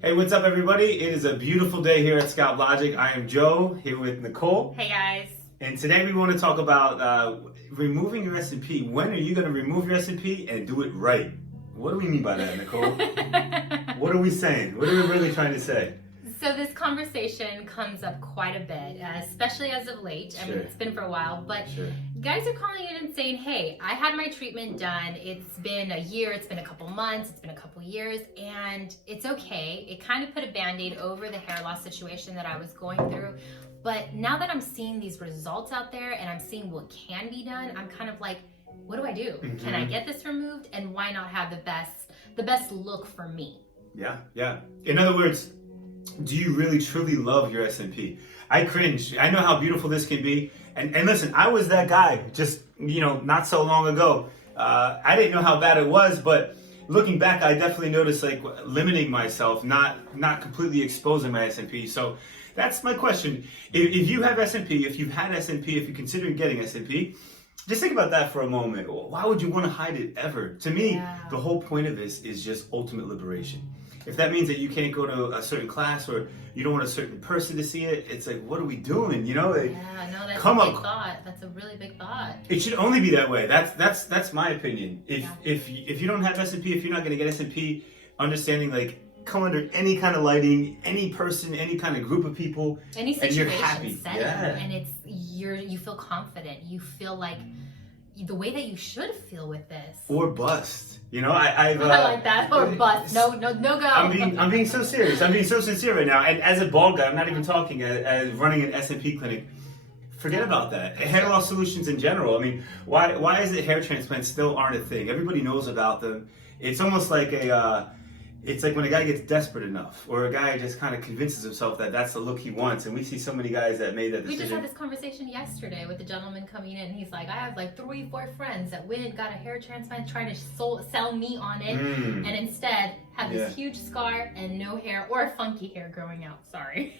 Hey, what's up, everybody? It is a beautiful day here at Scalp Logic. I am Joe, here with Nicole. Hey, guys. And today we want to talk about removing your Smp. When are you going to remove your Smp and do it right? What do we mean by that, Nicole? What are we saying? What are we really trying to say? So this conversation comes up quite a bit, especially as of late. Sure. I mean, it's been for a while, but guys are calling in and saying, hey, I had my treatment done. It's been a year, it's been a couple months, it's been a couple years, and it's okay. It kind of put a Band-Aid over the hair loss situation that I was going through. But now that I'm seeing these results out there and I'm seeing what can be done, I'm kind of like, what do I do? Mm-hmm. Can I get this removed? And why not have the best look for me? Yeah. In other words, do you really truly love your Smp? I cringe. I know how beautiful this can be. And listen, I was that guy just, not so long ago. I didn't know how bad it was, but looking back, I definitely noticed like limiting myself, not completely exposing my Smp. So that's my question. If you have Smp, if you've had Smp, if you're considering getting Smp, just think about that for a moment. Why would you want to hide it ever? To me, the whole point of this is just ultimate liberation. If that means that you can't go to a certain class or you don't want a certain person to see it, it's like, what are we doing? That's a big thought. That's a really big thought. It should only be that way. That's my opinion. If you don't have Smp, if you're not going to get Smp, understanding like come under any kind of lighting, any person, any kind of group of people, any situation, and you're happy. Setting, and you feel confident. You feel like the way that you should feel with this. Or bust. I like that. Or bust. No go. I'm being so serious. I'm being so sincere right now. And as a bald guy, I'm not even talking as running an Smp clinic. Forget about that. Hair loss solutions in general. I mean, why is it hair transplants still aren't a thing? Everybody knows about them. It's almost like it's like when a guy gets desperate enough, or a guy just kind of convinces himself that that's the look he wants. And we see so many guys that made that decision. We just had this conversation yesterday with the gentleman coming in. He's like, I have like 3-4 friends that went and got a hair transplant trying to sell me on it, and instead have this huge scar and no hair or a funky hair growing out. Sorry.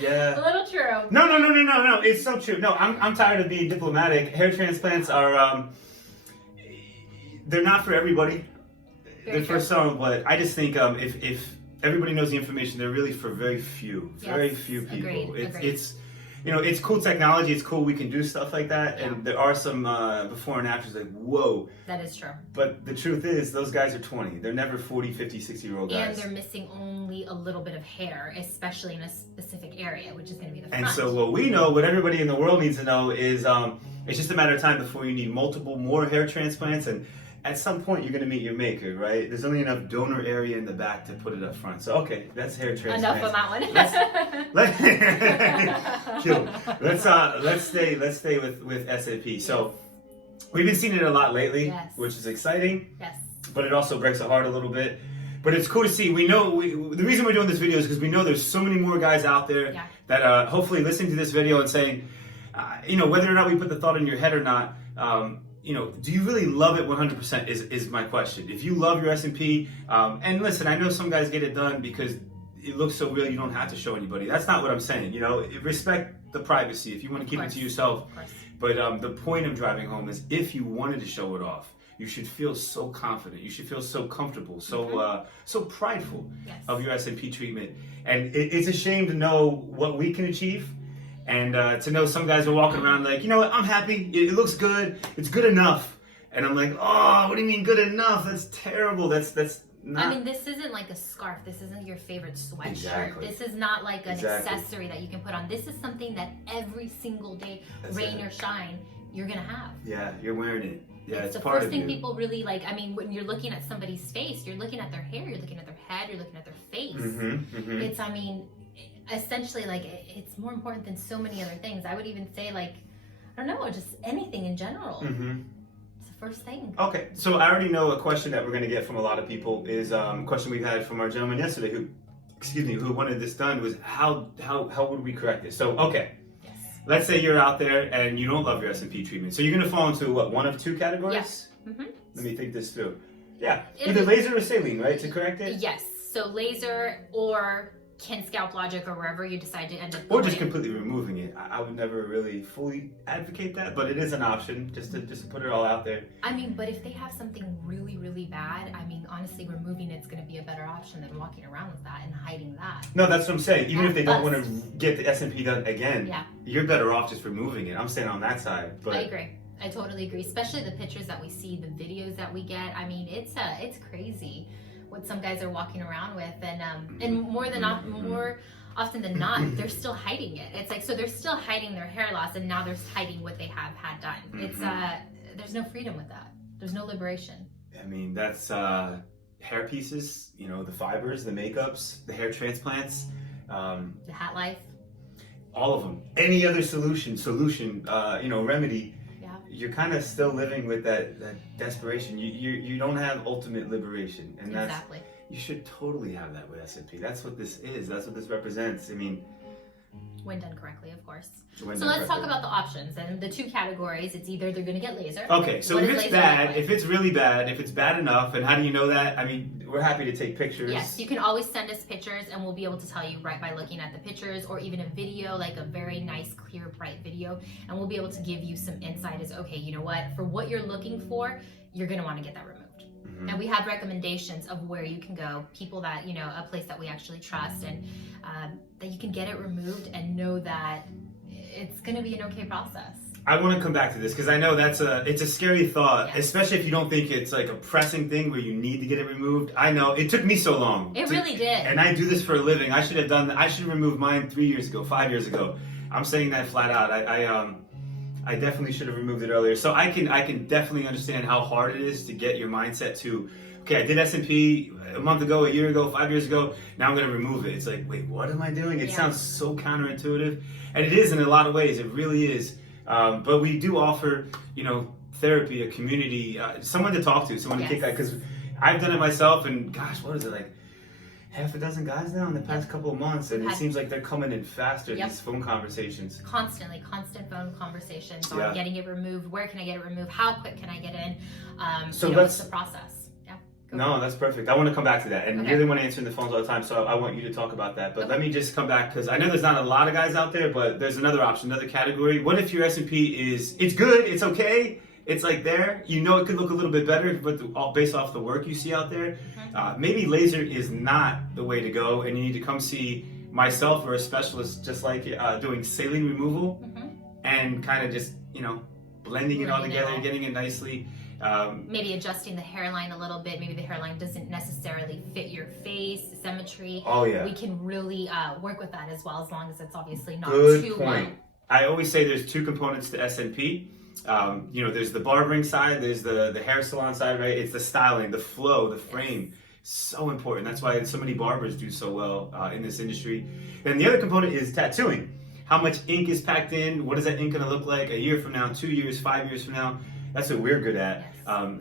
Yeah. A little true. No. It's so true. No, I'm tired of being diplomatic. Hair transplants are they're not for everybody. They're for some, but I just think if everybody knows the information, they're really for very few people. Agreed. It's cool technology. It's cool we can do stuff like that, and there are some before and afters like whoa. That is true. But the truth is, those guys are 20. They're never 40, 50, 60-year-old guys. And they're missing only a little bit of hair, especially in a specific area, which is going to be the front. And so what everybody in the world needs to know is it's just a matter of time before you need more hair transplants, and at some point, you're going to meet your maker, right? There's only enough donor area in the back to put it up front. So, okay, that's hair transplant. Enough on that one. Let's stay with Smp. So, we've been seeing it a lot lately, which is exciting. Yes. But it also breaks the heart a little bit. But it's cool to see. We know the reason we're doing this video is because we know there's so many more guys out there that hopefully listening to this video and saying, whether or not we put the thought in your head or not. Do you really love it 100% is my question. If you love your Smp, and listen, I know some guys get it done because it looks so real you don't have to show anybody. That's not what I'm saying. Respect the privacy if you want to keep it to yourself. But the point of driving home is if you wanted to show it off, you should feel so confident. You should feel so comfortable, so prideful of your Smp treatment. And it's a shame to know what we can achieve. And to know some guys are walking around like, I'm happy. It looks good. It's good enough. And I'm like, oh, what do you mean good enough? That's terrible. That's not. I mean, this isn't like a scarf. This isn't your favorite sweatshirt. Exactly. This is not like an accessory that you can put on. This is something that every single day, rain or shine, you're going to have. Yeah, you're wearing it. Yeah, it's the part first of thing you. People really like. I mean, when you're looking at somebody's face, you're looking at their hair, you're looking at their head, you're looking at their face. It's, essentially, like, it's more important than so many other things. I would even say, like, I don't know, just anything in general. It's the first thing. Okay, so I already know a question that we're going to get from a lot of people is a question we've had from our gentleman yesterday who wanted this done was how would we correct this? So, okay. Let's say you're out there and you don't love your Smp treatment. So you're going to fall into one of two categories? Yes. Let me think this through. Yeah, either laser or saline, right, to correct it? Yes, so laser or can Scalp Logic or wherever you decide to end up or just completely removing it. I would never really fully advocate that, but it is an option just to put it all out there. I mean, but if they have something really, really bad, I mean, honestly, removing it's going to be a better option than walking around with that and hiding that. No, that's what I'm saying. Even if they don't want to get the Smp done again, yeah, you're better off just removing it. I'm saying on that side. But I agree. I totally agree. Especially the pictures that we see, the videos that we get. I mean, it's crazy what some guys are walking around with, and more often than not, they're still hiding it. It's like, so they're still hiding their hair loss, and now they're hiding what they have had done. It's there's no freedom with that. There's no liberation. I mean, that's hair pieces, you know, the fibers, the makeups, the hair transplants, the hat life, all of them. Any other solution, you know, remedy. You're kind of still living with that desperation. You don't have ultimate liberation, and that's exactly. You should totally have that with Smp. That's what this is. That's what this represents. I mean, when done correctly, of course. So let's talk about the options and the two categories. It's either they're going to get laser. Okay, so if it's bad, if it's really bad, if it's bad enough, and how do you know that? I mean, we're happy to take pictures. Yes, you can always send us pictures, and we'll be able to tell you right by looking at the pictures, or even a video, like a very nice, clear, bright video, and we'll be able to give you some insight as, okay, you know what, for what you're looking for, you're going to want to get that removed. And we have recommendations of where you can go, people that, you know, a place that we actually trust, and that you can get it removed and know that it's going to be an okay process. I want to come back to this because I know it's a scary thought, yes. Especially if you don't think it's like a pressing thing where you need to get it removed. I know it took me so long. It really did. And I do this for a living. I should have removed mine 3 years ago, 5 years ago. I'm saying that flat out. I definitely should have removed it earlier. So I can definitely understand how hard it is to get your mindset to, okay, I did Smp a month ago, a year ago, 5 years ago. Now I'm going to remove it. It's like, wait, what am I doing? It sounds so counterintuitive. And it is in a lot of ways. It really is. But we do offer, you know, therapy, a community, someone to talk to, someone to kick out. Because I've done it myself, and gosh, what is it, like half a dozen guys now in the past couple of months, and it seems like they're coming in faster, these phone conversations. Constant phone conversations on getting it removed. Where can I get it removed? How quick can I get in? So what's the process? No, that's perfect. I want to come back to that. And you're the one answering the phones all the time, so I want you to talk about that. But let me just come back, because I know there's not a lot of guys out there, but there's another option, another category. What if your Smp it's good, it's okay, it's like there, you know it could look a little bit better, but based off the work you see out there, maybe laser is not the way to go, and you need to come see myself or a specialist just like doing saline removal and kind of just, you know, blending it all together, getting it nicely. Maybe adjusting the hairline a little bit. Maybe the hairline doesn't necessarily fit your face, symmetry. Oh yeah. We can really work with that as well, as long as it's obviously not too point. I always say there's two components to Smp. You know, there's the barbering side, there's the hair salon side, right? It's the styling, the flow, the frame. So important. That's why so many barbers do so well in this industry. And the other component is tattooing. How much ink is packed in? What is that ink going to look like a year from now, 2 years, 5 years from now? That's what we're good at.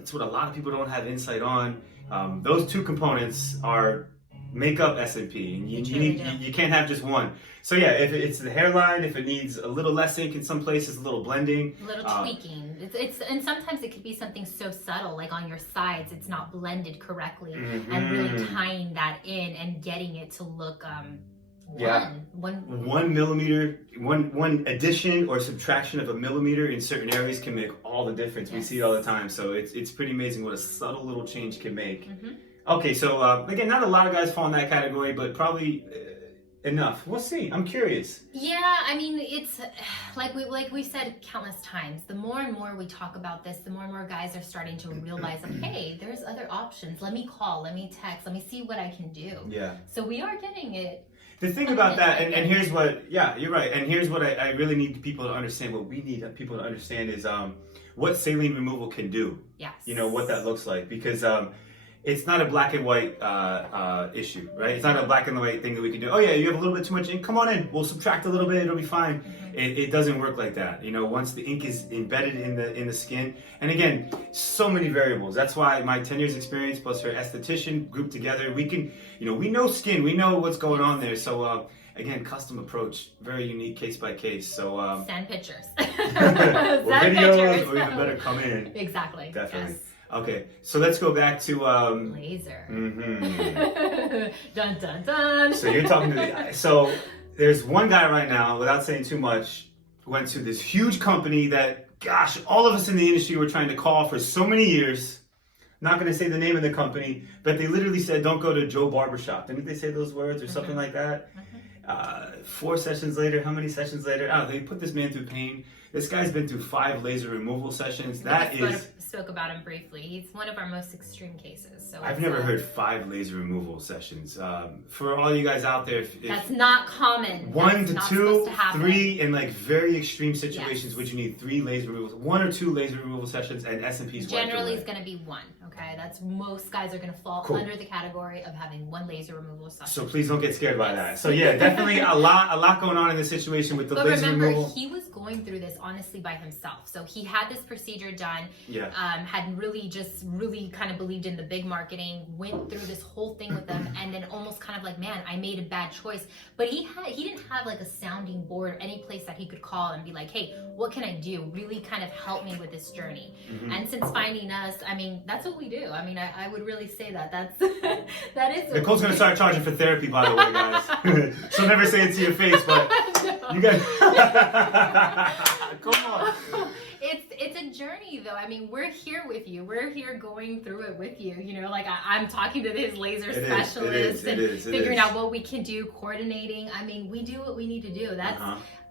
It's what a lot of people don't have insight on. Those two components make up Smp, and you can't have just one. So yeah, if it's the hairline, if it needs a little less ink in some places, a little blending, a little tweaking. And sometimes it could be something so subtle, like on your sides, it's not blended correctly, and really tying that in and getting it to look one millimeter, one addition or subtraction of a millimeter in certain areas can make all the difference. We see it all the time. So it's pretty amazing what a subtle little change can make. Okay, so again, not a lot of guys fall in that category, but probably enough. We'll see. I'm curious. Yeah, I mean, it's like we've said countless times. The more and more we talk about this, the more and more guys are starting to realize, like, hey, there's other options. Let me call. Let me text. Let me see what I can do. Yeah. So we are getting it. The thing about that, and here's what, you're right. And here's what I really need people to understand. What we need people to understand is what saline removal can do. Yes. You know, what that looks like. Because it's not a black and white issue, right? It's not a black and white thing that we can do. Oh yeah, you have a little bit too much ink. Come on in. We'll subtract a little bit. It'll be fine. It doesn't work like that. You know, once the ink is embedded in the skin, and again, so many variables. That's why my 10 years experience plus her esthetician grouped together, we can, you know, we know skin, we know what's going on there. So again, custom approach, very unique, case by case. So send pictures, or videos, or even better, come in. Exactly. Definitely. Yes. Okay, so let's go back to laser. Mm-hmm. Dun dun dun. So you're talking to the so there's one guy right now, without saying too much, went to this huge company that, gosh, all of us in the industry were trying to call for so many years. Not going to say the name of the company, but they literally said, don't go to Joe Barbershop. Didn't they say those words or something like that? 4 sessions later, how many sessions later? I don't know, they put this man through pain. This guy's been through 5 laser removal sessions. Spoke about him briefly. He's one of our most extreme cases. So I've never heard 5 laser removal sessions. For all you guys out there, if that's not common. 1 to 2, 3 in like very extreme situations, yes. Would you need 3 laser removals, 1 or 2 laser removal sessions, and Smps. Generally, it's going to be 1. Okay, that's most guys are going to fall under the category of having 1 laser removal session. So please don't get scared by that. So yeah, definitely a lot going on in this situation with the laser removal. He was going through this honestly by himself. So he had this procedure done. Yeah. Had really kind of believed in the big marketing. Went through this whole thing with them, and then almost kind of like, man, I made a bad choice. But he didn't have like a sounding board or any place that he could call and be like, hey, what can I do? Really kind of help me with this journey. Mm-hmm. And since finding us, I mean, that's what we do. I mean, I would really say that that is. Nicole's gonna start charging for therapy, by the way, guys. She'll never say it to your face, but no. You guys, come on. It's a journey, though. I mean, we're here with you. We're here going through it with you. You know, like I'm talking to his laser specialist and figuring out what we can do, coordinating. I mean, we do what we need to do. That's.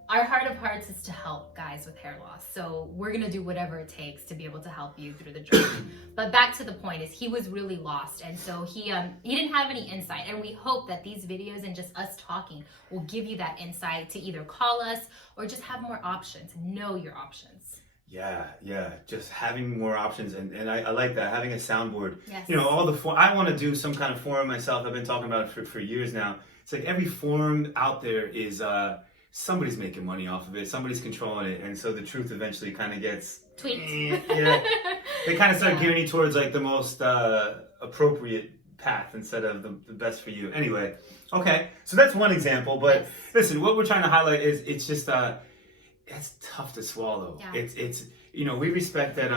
Our heart of hearts is to help guys with hair loss. So we're going to do whatever it takes to be able to help you through the journey. But back to the point is he was really lost. And so he didn't have any insight. And we hope that these videos and just us talking will give you that insight to either call us or just have more options. Know your options. Yeah. Just having more options. And I like that. Having a soundboard. Yes. You know, all the I want to do some kind of forum myself. I've been talking about it for years now. It's like every forum out there is... somebody's making money off of it, somebody's controlling it, and so the truth eventually kind of gets tweaked. Yeah, they kind of start gearing you towards like the most appropriate path instead of the best for you. Anyway, okay, so that's one example. But listen, what we're trying to highlight is it's just it's tough to swallow. Yeah. It's you know, we respect that.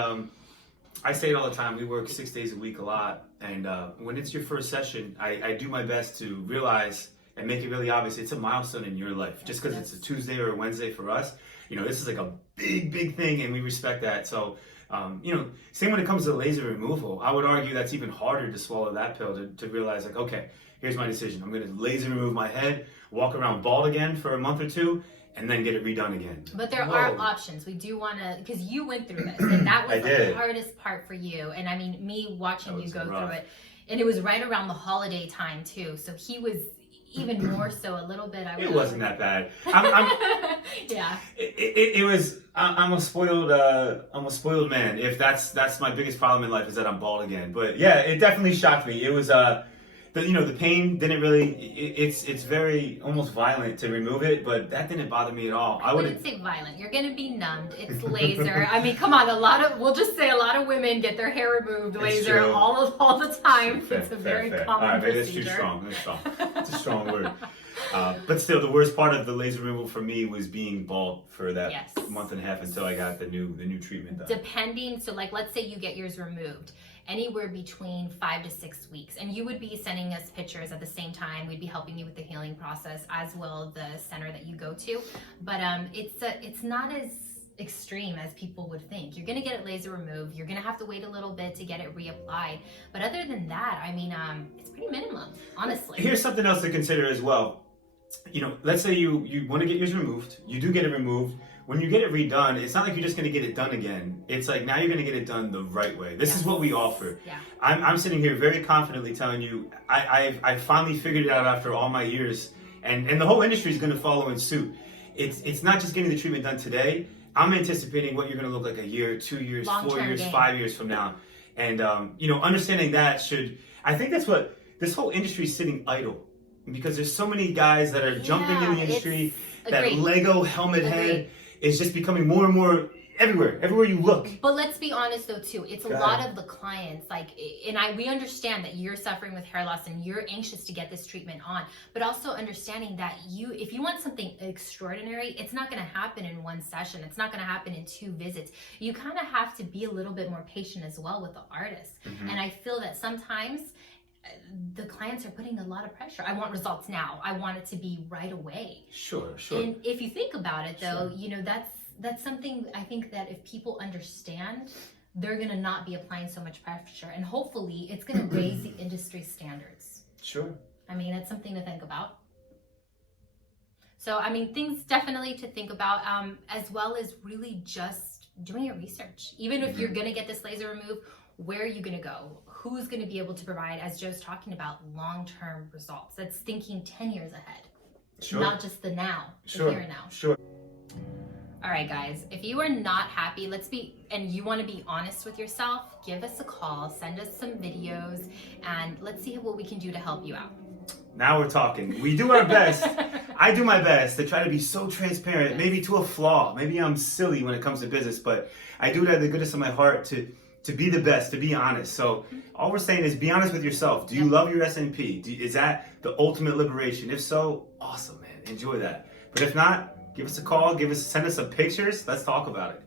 I say it all the time. We work 6 days a week a lot, and when it's your first session, I do my best to realize and make it really obvious it's a milestone in your life. Just because it's a Tuesday or a Wednesday for us, you know, this is like a big thing, and we respect that. So, you know, same when it comes to laser removal. I would argue that's even harder to swallow that pill to realize, like, okay, here's my decision. I'm going to laser remove my head, walk around bald again for a month or 2, and then get it redone again. But there are options. We do want to, because you went through this, and that was the hardest part for you. And I mean, me watching you go through it, and it was right around the holiday time too. So he was even more so a little bit. It wasn't that bad. Yeah. It was. I'm a spoiled man. If that's my biggest problem in life is that I'm bald again. But yeah, it definitely shocked me. It was the pain didn't really. It's very almost violent to remove it, but that didn't bother me at all. I wouldn't say violent. You're gonna be numbed. It's laser. I mean, come on. A lot of women get their hair removed laser all the time. It's a very common procedure. That's too strong. That's strong. It's a strong word. But still, the worst part of the laser removal for me was being bald for that month and a half until I got the new treatment done. Depending, so like let's say you get yours removed, anywhere between 5 to 6 weeks, and you would be sending us pictures at the same time. We'd be helping you with the healing process, as will the center that you go to. But it's not as extreme as people would think. You're gonna get it laser removed. You're gonna have to wait a little bit to get it reapplied. But other than that, I mean, it's pretty minimum, honestly. Here's something else to consider as well. You know, let's say you want to get yours removed. You do get it removed. When you get it redone, it's not like you're just going to get it done again. It's like now you're going to get it done the right way. This is what we offer. Yeah. I'm sitting here very confidently telling you I finally figured it out after all my years, and the whole industry is going to follow in suit. It's not just getting the treatment done today. I'm anticipating what you're going to look like a year, 2 years, 4 years, 5 years from now. And, you know, understanding that I think that's what this whole industry is sitting idle. Because there's so many guys that are jumping in the industry, that Lego helmet head is just becoming more and more everywhere you look. But let's be honest though too, it's a lot of the clients, like, we understand that you're suffering with hair loss and you're anxious to get this treatment on, but also understanding that if you want something extraordinary, it's not going to happen in one session. It's not going to happen in 2 visits. You kind of have to be a little bit more patient as well with the artist. And I feel that sometimes the clients are putting a lot of pressure. I want results now. I want it to be right away. Sure. And if you think about it though, that's something I think that if people understand, they're going to not be applying so much pressure, and hopefully it's going to raise the industry standards. Sure. I mean, it's something to think about. So, I mean, things definitely to think about, as well as really just doing your research. Even if you're going to get this laser removed, where are you going to go? Who's going to be able to provide, as Joe's talking about, long-term results? That's thinking 10 years ahead. Sure. Not just the now, the here and now. Sure. All right, guys, if you are not happy, and you want to be honest with yourself, give us a call, send us some videos, and let's see what we can do to help you out. Now we're talking. We do our best. I do my best to try to be so transparent, maybe to a flaw. Maybe I'm silly when it comes to business, but I do it out of the goodness of my heart to be the best, to be honest. So all we're saying is be honest with yourself. Do you love your Smp? Is that the ultimate liberation? If so, awesome, man. Enjoy that. But if not, give us a call, send us some pictures. Let's talk about it.